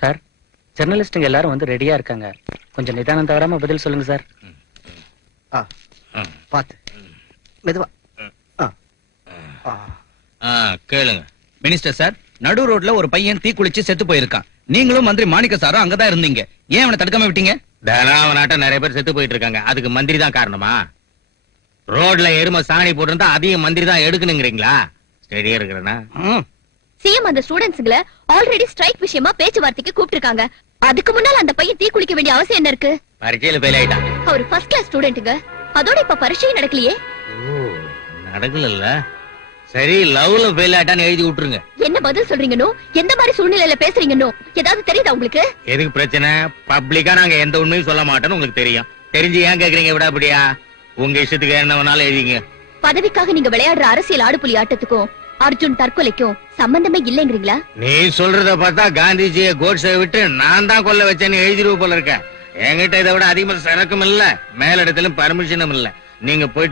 Sir, ஜெர்னலிஸ்டுங்க எல்லாரும் வந்து ரெடியா இருக்காங்க. கொஞ்சம் நிதானம் தவறாம பதில் சொல்லுங்க சார். பாத்து மெதுவா. கேளுங்க. மினிஸ்டர் சார், நடு ரோட்ல ஒரு பையன் தீ குளிச்சு செத்து போயிருக்கான். நீங்களும் மந்திரி மாணிக்க சாரும் அங்கதான் இருந்தீங்க. ஏன் அவனை தடுக்காம விட்டீங்க? அவனாட்டம் நிறைய பேர் செத்து போயிட்டு இருக்காங்க. அதுக்கு மந்திரி தான் காரணமா? ரோட்ல எருமை சாணி போட்டு அதையும் மந்திரி தான் எடுக்கணுங்கிறீங்களா? ஸ்டெடியா இருக்கிறேன்னா சிஎம் அந்த ஸ்டூடெண்ட்ஸ்ங்கள ஆல்ரெடி ஸ்ட்ரைக் விஷயமா பேச்சுவார்த்தைக்கு கூப்பிட்டிருக்காங்க. அதுக்கு முன்னால அந்த பையன் தீ குளிக்க வேண்டிய அவசியம் என்ன இருக்கு? பரீட்சையில ஃபெயில் ஆயிட்டான். அவர் ஃபர்ஸ்ட் கிளாஸ் ஸ்டூடெண்ட்ங்க. அதோட இப்ப பரீட்சையும் நடக்கலையே. நடக்கல. சரி, லவ்ல ஃபெயில் ஆயிட்டான்னு எழுதி விட்டுருங்க. என்ன பதில் சொல்றீங்கனோ, எந்த மாதிரி சூழ்நிலையில பேசுறீங்கனோ ஏதாவது தெரியுதா உங்களுக்கு? எதுக்கு பிரச்சனை? பப்ளிக்கா நாங்க எந்த உண்மையும் சொல்ல மாட்டோம்னு உங்களுக்கு தெரியும். தெரிஞ்சு ஏன் கேக்குறீங்க? விட அப்படியா? உங்க இஷ்டத்துக்கு என்ன வேணாலும் எழுதிங்க. பதவிக்காக நீங்க விளையாடுற அரசியல் ஆடுபுலி ஆட்டத்துக்கும் அர்ஜுன் தற்கொலைக்கும் சம்பந்தமே இல்லைங்கிறீங்களா? நீ சொல்றத பார்த்தா காந்திஜியை கோட்ஸை விட்டு நான் தான் கொல்ல வச்சேன்னு எழுதிருவ போல இருக்க. என்கிட்ட இதை விட அதிகமா சரக்கும் இல்ல, மேலிடத்திலும் பர்மிஷனும் இல்ல. நீங்க போயிட்டு